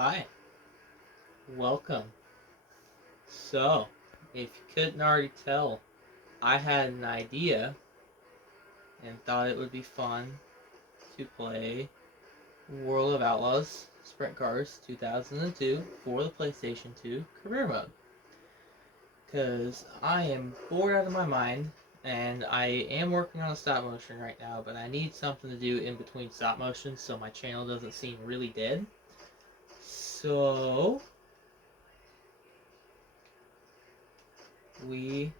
Hi, welcome. So, if you couldn't already tell, I had an idea and thought it would be fun to play World of Outlaws Sprint Cars 2002 for the PlayStation 2 career mode. Because I am bored out of my mind and I am working on a stop motion right now, but I need something to do in between stop motions so my channel doesn't seem really dead. So, we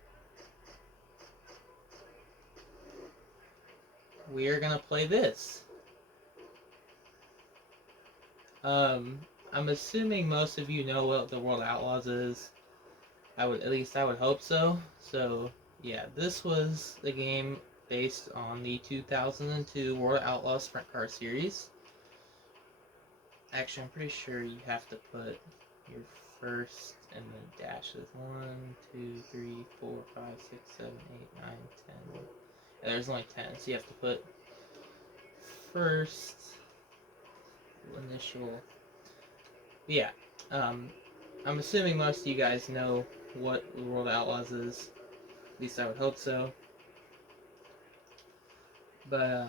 we are gonna play this. Um, I'm assuming most of you know what the World Outlaws is. I would hope so. So yeah, this was the game based on the 2002 World Outlaws Sprint Car Series. Actually, I'm pretty sure you have to put your first and then dashes 1, 2, 3, 4, 5, 6, 7, 8, 9, 10. Yeah, there's only 10, so you have to put first initial. Yeah, um, I'm assuming most of you guys know what World Outlaws is. At least I would hope so. But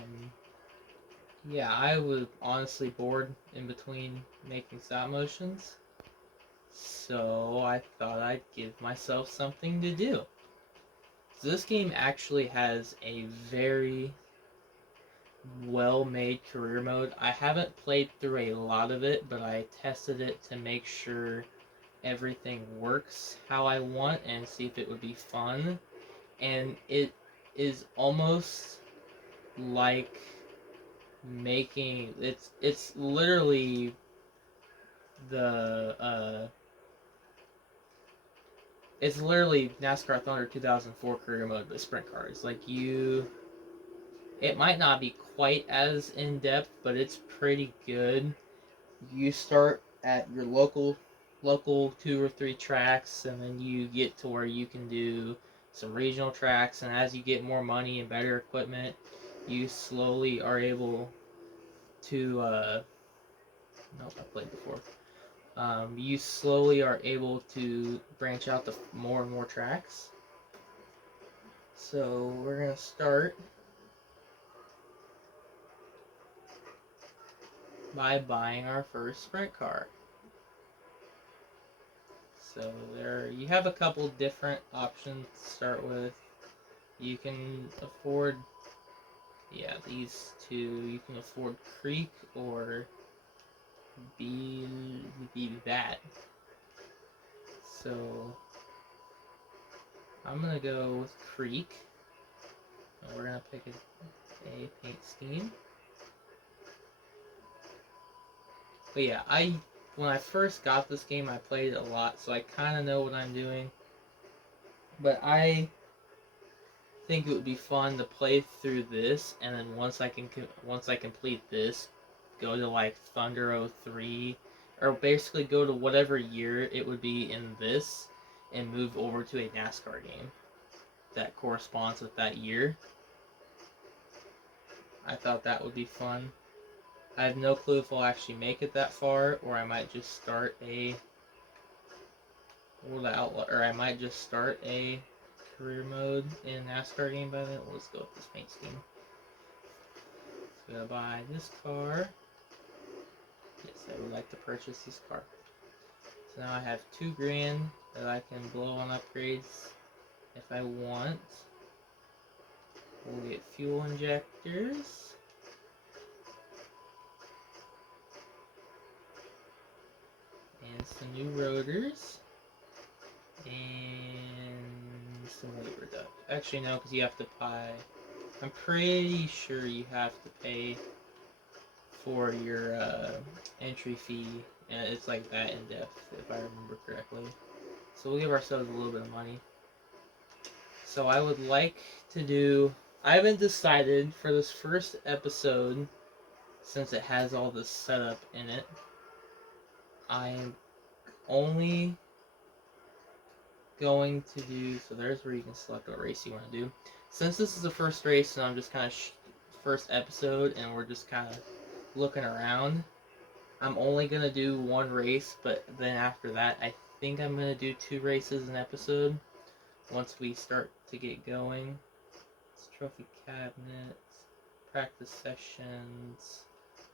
yeah, I was honestly bored in between making stop motions, so I thought I'd give myself something to do. So this game actually has a very well-made career mode. I haven't played through a lot of it, but I tested it to make sure everything works how I want and see if it would be fun. And it is almost like making it's literally the it's literally NASCAR Thunder 2004 career mode but sprint cars. Like you, it might not be quite as in depth, but it's pretty good. You start at your local two or three tracks, and then you get to where you can do some regional tracks. And as you get more money and better equipment, you slowly are able to. Nope, I played before. You slowly are able to branch out to more and more tracks. So we're gonna start by buying our first sprint car. So there, you have a couple different options to start with. You can afford, yeah, these two. You can afford Creek or be that. So I'm gonna go with Creek. And we're gonna pick a paint scheme. But yeah, when I first got this game, I played it a lot, so I kind of know what I'm doing. But I think it would be fun to play through this, and then once I complete this, go to like Thunder 03, or basically go to whatever year it would be in this, and move over to a NASCAR game that corresponds with that year. I thought that would be fun. I have no clue if I'll actually make it that far, or I might just start a World Outlaw, or I might just start a career mode in NASCAR game by then. Let's go with this paint scheme. So I'm gonna buy this car. Yes, I would like to purchase this car. So now I have $2,000 that I can blow on upgrades if I want. We'll get fuel injectors. And some new rotors. And some weight reduction. Actually, no, because you have to buy. I'm pretty sure you have to pay for your entry fee. And it's like that in depth, if I remember correctly. So we'll give ourselves a little bit of money. So I would like to do. I haven't decided for this first episode, since it has all this setup in it. I'm only going to do. So there's where you can select what race you want to do. Since this is the first race, and I'm just kind of first episode, and we're just kind of looking around. I'm only gonna do one race, but then after that, I think I'm gonna do 2 races an episode once we start to get going. It's trophy cabinets, practice sessions,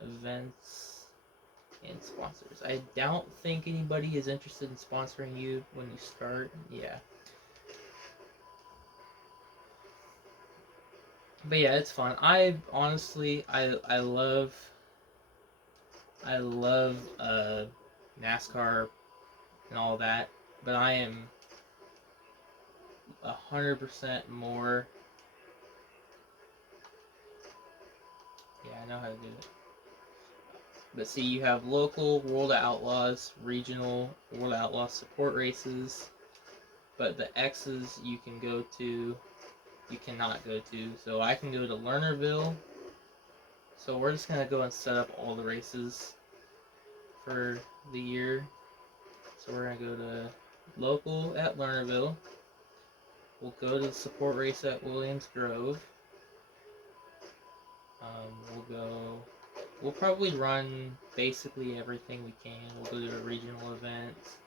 events, and sponsors. I don't think anybody is interested in sponsoring you when you start. Yeah. But yeah, it's fun. I honestly, I love NASCAR and all that, but I am 100% more. Yeah, I know how to do it. But see, you have local World of Outlaws, regional World of Outlaws support races, but the X's you can go to, you cannot go to. So I can go to Lernerville. So we're just gonna go and set up all the races for the year. So we're gonna go to local at Lernerville. We'll go to the support race at Williams Grove. We'll go. We'll probably run basically everything we can. We'll go to regional events.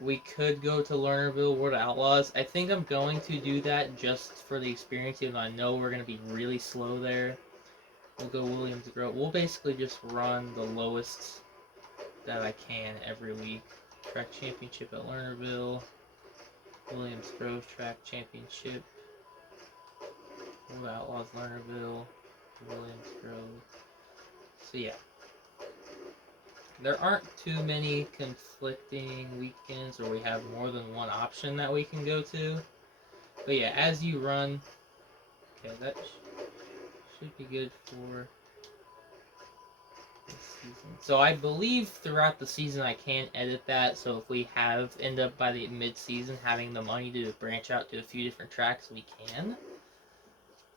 We could go to Lernerville World Outlaws. I think I'm going to do that just for the experience, even though I know we're going to be really slow there. We'll go Williams Grove. We'll basically just run the lowest that I can every week. Track Championship at Lernerville. Williams Grove Track Championship. World Outlaws Lernerville. Williams Grove. So yeah. There aren't too many conflicting weekends where we have more than one option that we can go to. But yeah, as you run, okay, that should be good for this season. So I believe throughout the season I can edit that, so if we end up by the mid-season having the money to branch out to a few different tracks, we can.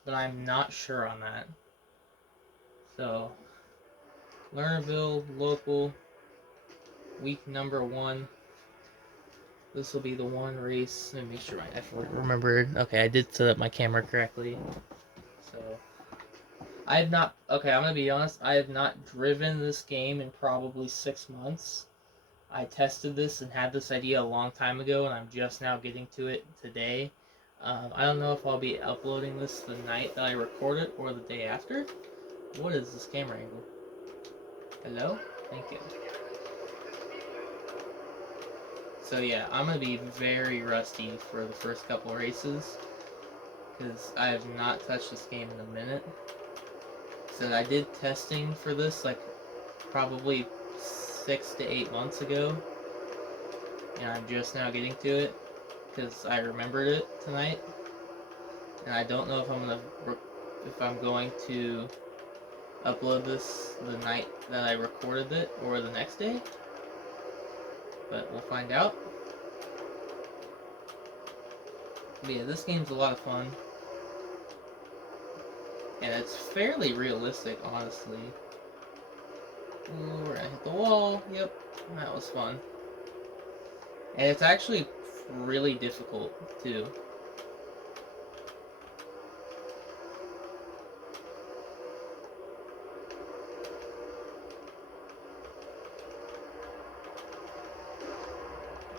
But I'm not sure on that. So, Lernerville, local, week number 1. This will be the one race. Let me make sure I remembered. Okay, I did set up my camera correctly. So, I have not. Okay, I'm gonna be honest. I have not driven this game in probably 6 months. I tested this and had this idea a long time ago, and I'm just now getting to it today. I don't know if I'll be uploading this the night that I record it or the day after. What is this camera angle? Hello? Thank you. So yeah, I'm gonna be very rusty for the first couple races because I have not touched this game in a minute. So I did testing for this like probably 6 to 8 months ago, and I'm just now getting to it because I remembered it tonight, and I don't know if I'm going to upload this the night that I recorded it or the next day, but we'll find out. But yeah, this game's a lot of fun, and it's fairly realistic, honestly. Ooh, we're gonna hit the wall. Yep, that was fun. And it's actually really difficult, too.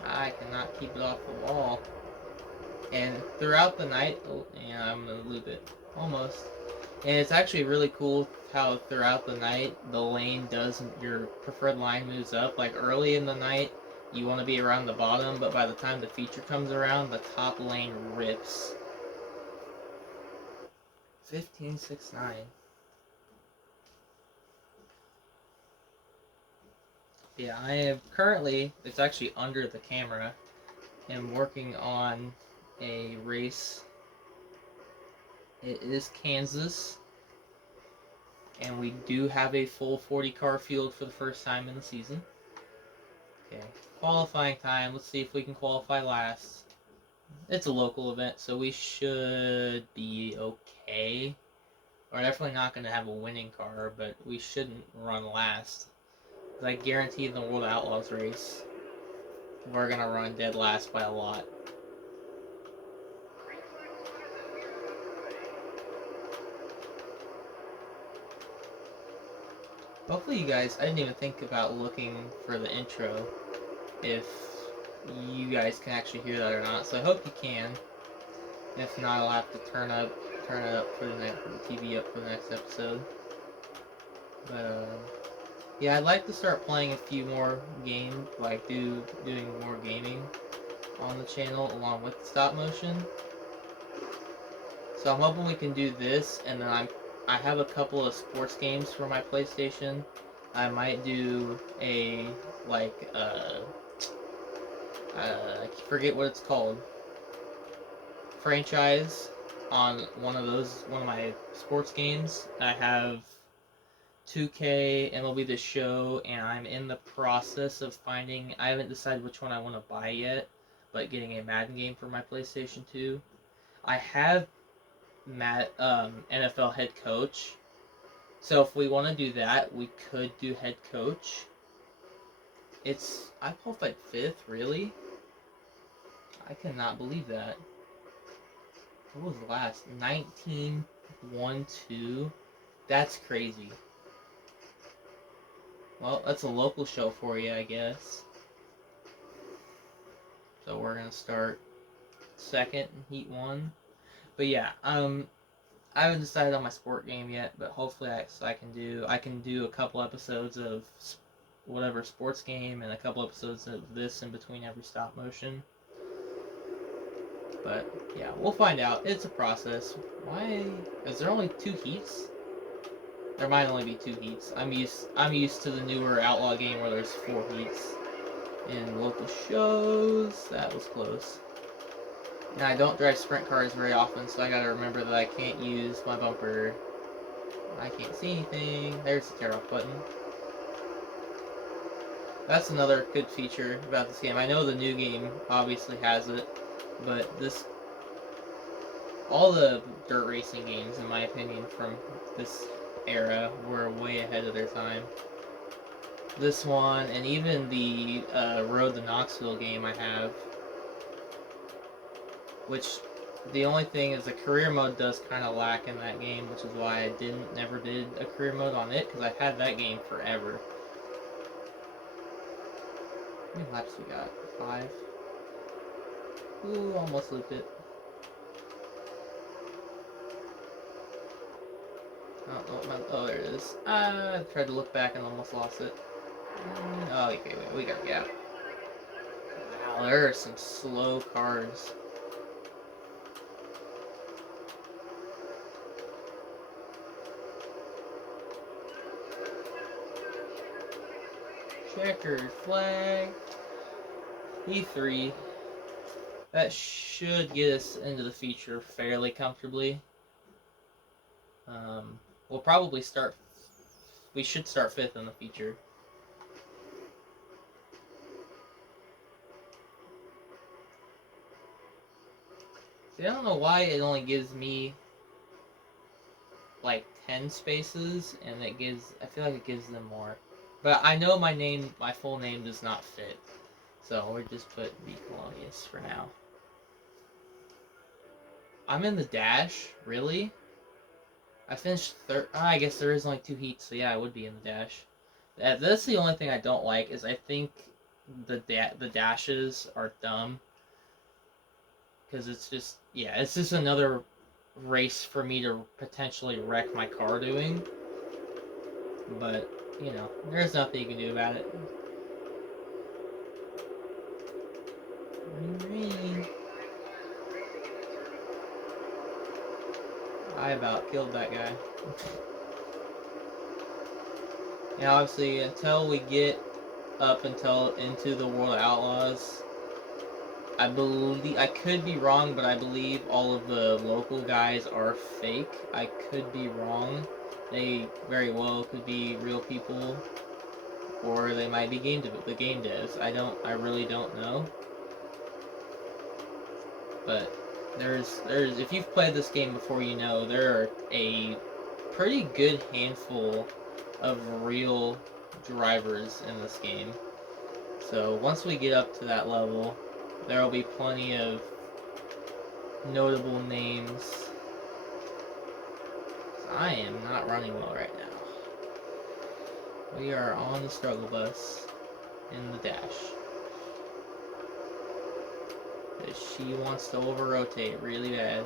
I cannot keep it off the wall. And throughout the night, oh, yeah, I'm gonna loop it. Almost. And it's actually really cool how throughout the night, the lane does, your preferred line moves up. Like early in the night, you want to be around the bottom, but by the time the feature comes around, the top lane rips. 15.69. Yeah, I have currently, it's actually under the camera, am working on a race. It is Kansas, and we do have a full 40 car field for the first time in the season. Okay, qualifying time, let's see if we can qualify last. It's a local event, so we should be okay. We're definitely not going to have a winning car, but we shouldn't run last. I guarantee in the World Outlaws race, we're going to run dead last by a lot. Hopefully you guys, I didn't even think about looking for the intro, if you guys can actually hear that or not, so I hope you can. If not, I'll have to turn it up for the TV up for the next episode. But yeah, I'd like to start playing a few more games, like doing more gaming on the channel along with stop motion. So I'm hoping we can do this, and then I have a couple of sports games for my PlayStation. I might do a like I forget what it's called, franchise on one of my sports games. I have 2K, MLB The Show, and I'm in the process of finding. I haven't decided which one I want to buy yet, but getting a Madden game for my PlayStation 2. I have NFL head coach, so if we want to do that, we could do head coach. I qualified 5th, really? I cannot believe that. What was last? 19-1-2? That's crazy. Well, that's a local show for you, I guess. So we're gonna start 2nd in Heat 1. But yeah, I haven't decided on my sport game yet, but hopefully I can do a couple episodes of whatever sports game and a couple episodes of this in between every stop motion. But yeah, we'll find out. It's a process. Why is there only 2 heats? There might only be 2 heats. I'm used to the newer Outlaw game where there's 4 heats. In local shows, that was close. And I don't drive sprint cars very often, so I gotta remember that I can't use my bumper. I can't see anything. There's the tear off button. That's another good feature about this game. I know the new game obviously has it, but all the dirt racing games, in my opinion, from this era were way ahead of their time. This one, and even the Road to Knoxville game I have, which the only thing is the career mode does kind of lack in that game, which is why I never did a career mode on it, because I had that game forever. How many laps we got? 5. Ooh, almost looped it. Oh, there it is. I tried to look back and almost lost it. Oh, okay, we got a gap. Wow, there are some slow cars. Checkered flag. E3. That should get us into the feature fairly comfortably. We'll probably start. We should start 5th in the feature. See, I don't know why it only gives me like 10 spaces, and I feel like it gives them more. But I know my full name does not fit. So we'll just put V Colonius for now. I'm in the dash, really? I finished third. I guess there is only 2 heats, so yeah, I would be in the dash. That's the only thing I don't like, is I think the dashes are dumb. Because it's just another race for me to potentially wreck my car doing. But, there's nothing you can do about it. I about killed that guy. And obviously, until we get into the World of Outlaws, I could be wrong, but I believe all of the local guys are fake. I could be wrong. They very well could be real people, or they might be the game devs. I really don't know. But there's if you've played this game before, there are a pretty good handful of real drivers in this game. So once we get up to that level, there will be plenty of notable names. I am not running well right now. We are on the struggle bus in the dash. She wants to over-rotate really bad.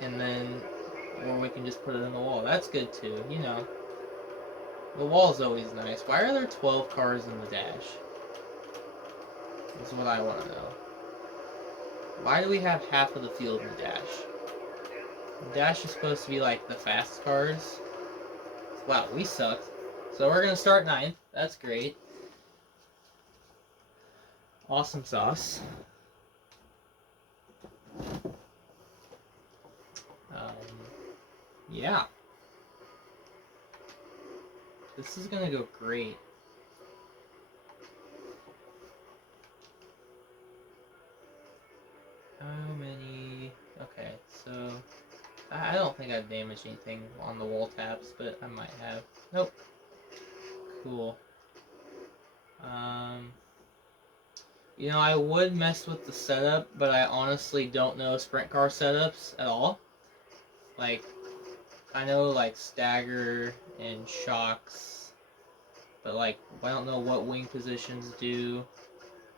And then, or we can just put it in the wall. That's good too, you know. The wall's always nice. Why are there 12 cars in the dash? Is what I want to know. Why do we have half of the field in the dash? The dash is supposed to be like the fast cars. Wow, we sucked. So we're going to start 9th. That's great. Awesome sauce. Yeah. This is gonna go great. How many? Okay, so I don't think I've damaged anything on the wall taps, but I might have. Nope. Cool. You know, I would mess with the setup, but I honestly don't know sprint car setups at all. Like, I know like stagger and shocks, but like I don't know what wing positions do.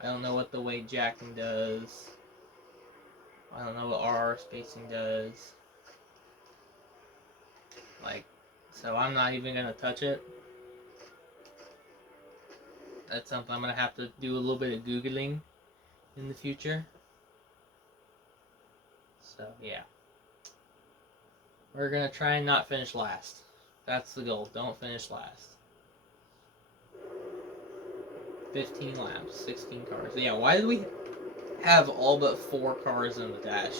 I don't know what the weight jacking does. I don't know what RR spacing does. Like, so I'm not even gonna touch it. That's something I'm gonna have to do a little bit of Googling in the future. So yeah. We're gonna try and not finish last. That's the goal. Don't finish last. 15 laps, 16 cars. Yeah, why did we have all but 4 cars in the dash?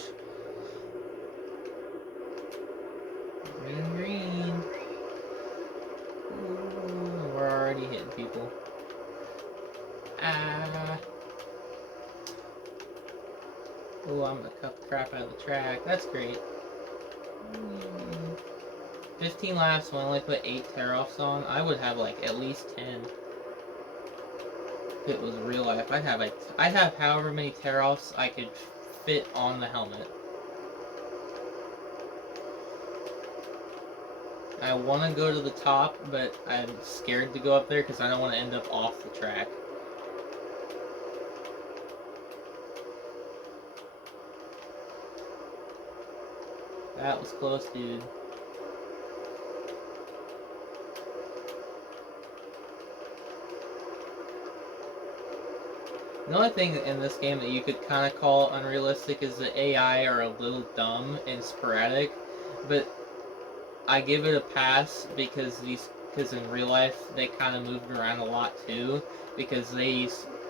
Green, green. Ooh, we're already hitting people. Ah. Oh, I'm gonna cut the crap out of the track. That's great. 15 laps, we only put 8 tear-offs on. I would have like at least 10. If it was real life, I'd have however many tear-offs I could fit on the helmet. I want to go to the top, but I'm scared to go up there because I don't want to end up off the track. That was close, dude. The only thing in this game that you could kind of call unrealistic is the AI are a little dumb and sporadic, but I give it a pass because in real life they kind of moved around a lot too, because they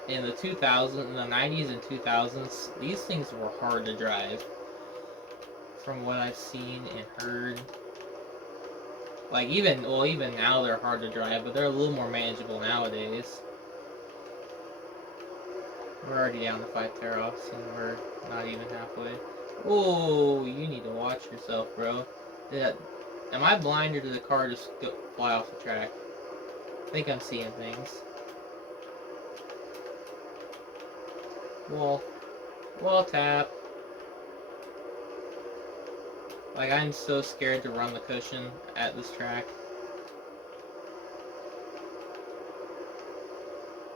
in the 2000s, in the 90s and 2000s, these things were hard to drive. From what I've seen and heard, like even now they're hard to drive, but they're a little more manageable nowadays. We're already down to 5 tear-offs and we're not even halfway. Oh, you need to watch yourself, bro. Am I blind or did the car just fly off the track? I think I'm seeing things. Wall tap. Like, I'm so scared to run the cushion at this track.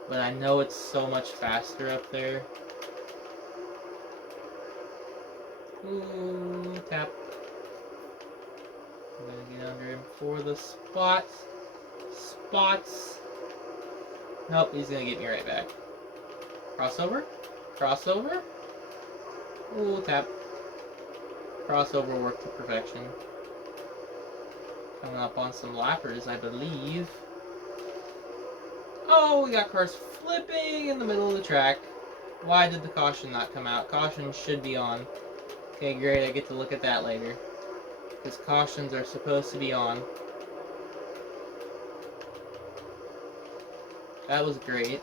But I know it's so much faster up there. Ooh, tap. I'm gonna get under him for the spots. Spots. Nope, he's gonna get me right back. Crossover? Crossover? Ooh, tap. Crossover worked to perfection. Coming up on some lappers, I believe. Oh, we got cars flipping in the middle of the track. Why did the caution not come out? Caution should be on. Okay, great, I get to look at that later. Because cautions are supposed to be on. That was great.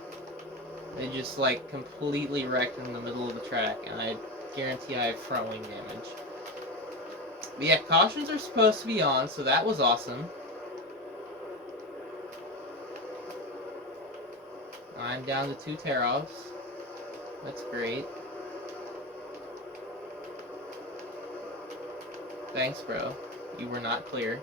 They just like completely wrecked in the middle of the track, and I guarantee I have front wing damage. But yeah, cautions are supposed to be on, so that was awesome. I'm down to 2 tear-offs. That's great. Thanks, bro. You were not clear.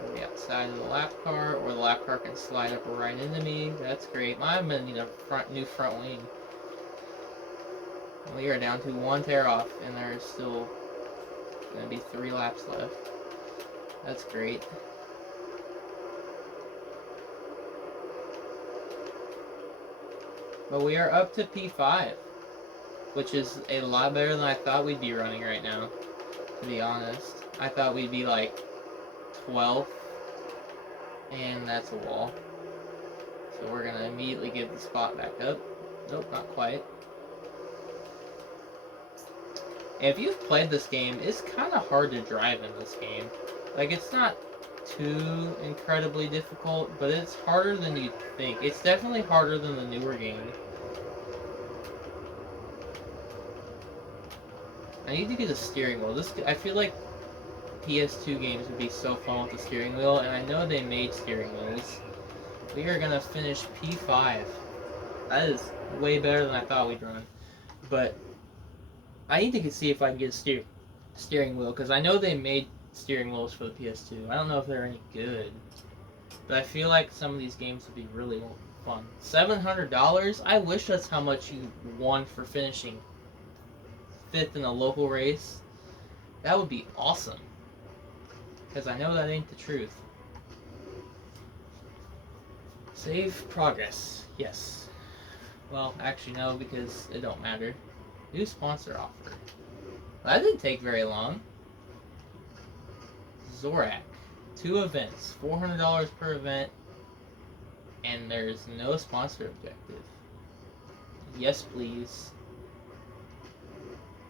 from the outside of the lap car, or the lap car can slide up right into me. That's great. I'm gonna need a new front wing. We are down to one tear off, and there's still gonna be 3 laps left. That's great. But we are up to P5, which is a lot better than I thought we'd be running right now, to be honest. I thought we'd be like 12th, and that's a wall. So we're gonna immediately give the spot back up. Nope, not quite. If you've played this game, it's kind of hard to drive in this game. Like, it's not too incredibly difficult, but it's harder than you'd think. It's definitely harder than the newer game. I need to get a steering wheel. I feel like PS2 games would be so fun with the steering wheel, and I know they made steering wheels. We are gonna finish P5. That is way better than I thought we'd run. But I need to see if I can get a steering wheel, because I know they made steering wheels for the PS2. I don't know if they're any good, but I feel like some of these games would be really fun. $700? I wish that's how much you won for finishing 5th in a local race. That would be awesome, because I know that ain't the truth. Save progress. Yes. Well, actually no, because it don't matter. New sponsor offer. Well, that didn't take very long. Zorak. 2 events. $400 per event. And there's no sponsor objective. Yes, please.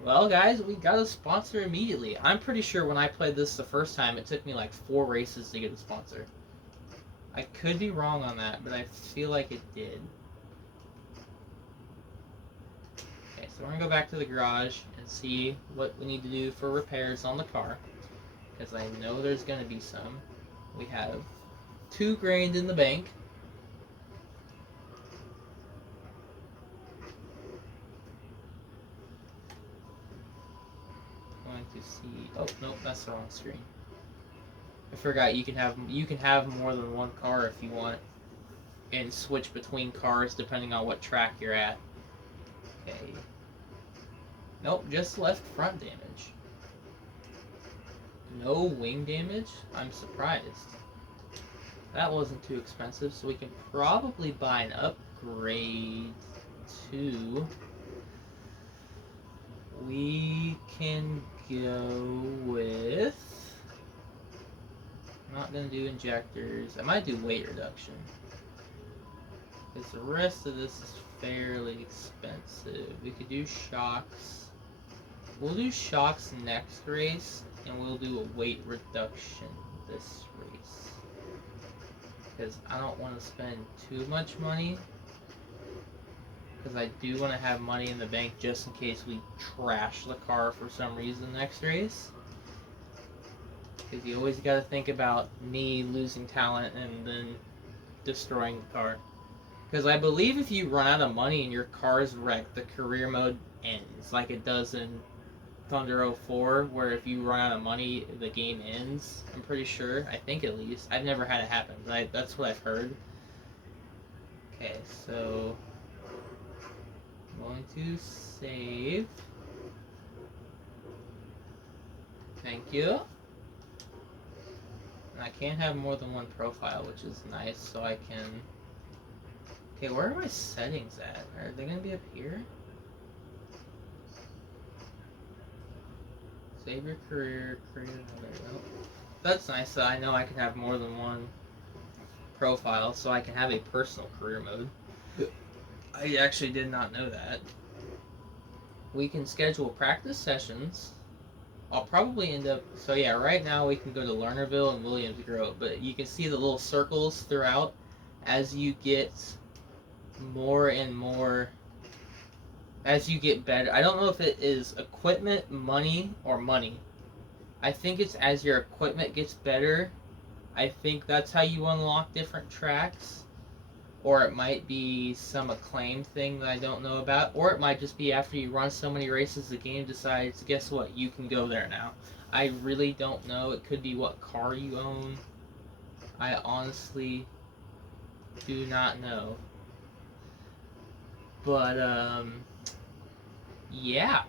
Well, guys, we got a sponsor immediately. I'm pretty sure when I played this the first time, it took me like 4 races to get a sponsor. I could be wrong on that, but I feel like it did. Okay, so we're going to go back to the garage and see what we need to do for repairs on the car, because I know there's going to be some. We have $2,000 in the bank. Going to see. Oh nope, that's the wrong screen. I forgot you can have more than one car if you want, and switch between cars depending on what track you're at. Okay. Nope, just left front damage. No wing damage? I'm surprised. That wasn't too expensive, so we can probably buy an upgrade to... We can go with... I'm not going to do injectors. I might do weight reduction, because the rest of this is fairly expensive. We could do shocks. We'll do shocks next race, and we'll do a weight reduction this race, because I don't want to spend too much money, because I do want to have money in the bank just in case we trash the car for some reason next race. Because you always got to think about me losing talent and then destroying the car. Because I believe if you run out of money and your car's wrecked, the career mode ends, like it does in Thunder 04, where if you run out of money, the game ends. I'm pretty sure. I think at least. I've never had it happen, but that's what I've heard. Okay, so I'm going to save. Thank you. And I can't have more than one profile, which is nice, so I can... Okay, where are my settings at? Are they going to be up here? Save your career, create another. Nope. That's nice that I know I can have more than one profile, so I can have a personal career mode. I actually did not know that. We can schedule practice sessions. I'll probably end up... So yeah, right now we can go to Lernerville and Williams Grove, but you can see the little circles throughout as you get more and more... As you get better. I don't know if it is equipment, money, or money. I think it's as your equipment gets better. I think that's how you unlock different tracks. Or it might be some acclaim thing that I don't know about. Or it might just be after you run so many races, the game decides, guess what, you can go there now. I really don't know. It could be what car you own. I honestly do not know. But yeah,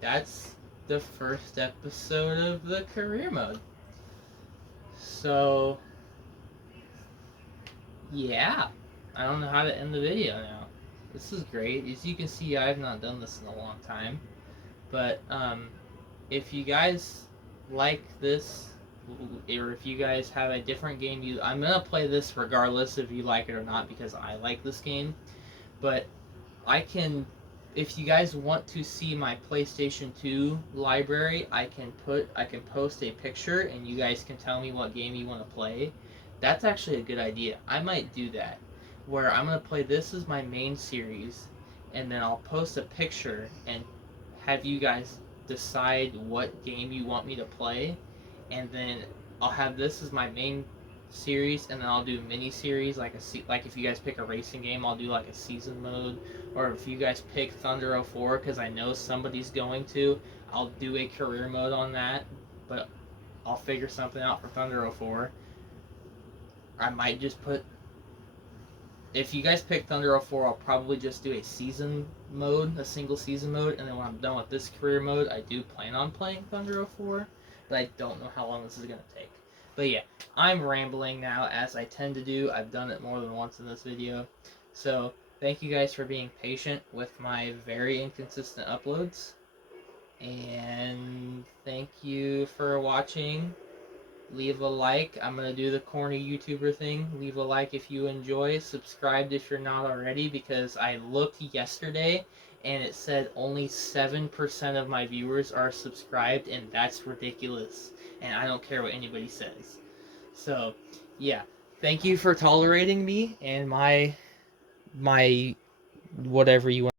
that's the first episode of the career mode. So yeah, I don't know how to end the video now. This is great. As you can see, I have not done this in a long time. But if you guys like this, or if you guys have a different game, I'm gonna play this regardless if you like it or not because I like this game. But I can, if you guys want to see my PlayStation 2 library, I can post a picture and you guys can tell me what game you want to play. That's actually a good idea. I might do that, where I'm gonna play this as my main series, and then I'll post a picture and have you guys decide what game you want me to play, and then I'll have this as my main series, and then I'll do mini series like if you guys pick a racing game, I'll do like a season mode, or if you guys pick Thunder 04 because I know somebody's going to, I'll do a career mode on that, but I'll figure something out for Thunder 04. I might just put, if you guys pick Thunder 04, I'll probably just do a season mode, a single season mode, and then when I'm done with this career mode, I do plan on playing Thunder 04, but I don't know how long this is going to take. But yeah, I'm rambling now, as I tend to do. I've done it more than once in this video. So, thank you guys for being patient with my very inconsistent uploads. And thank you for watching. Leave a like. I'm going to do the corny YouTuber thing. Leave a like if you enjoy. Subscribe if you're not already, because I looked yesterday and it said only 7% of my viewers are subscribed, and that's ridiculous. And I don't care what anybody says. So, yeah. Thank you for tolerating me and my whatever you want.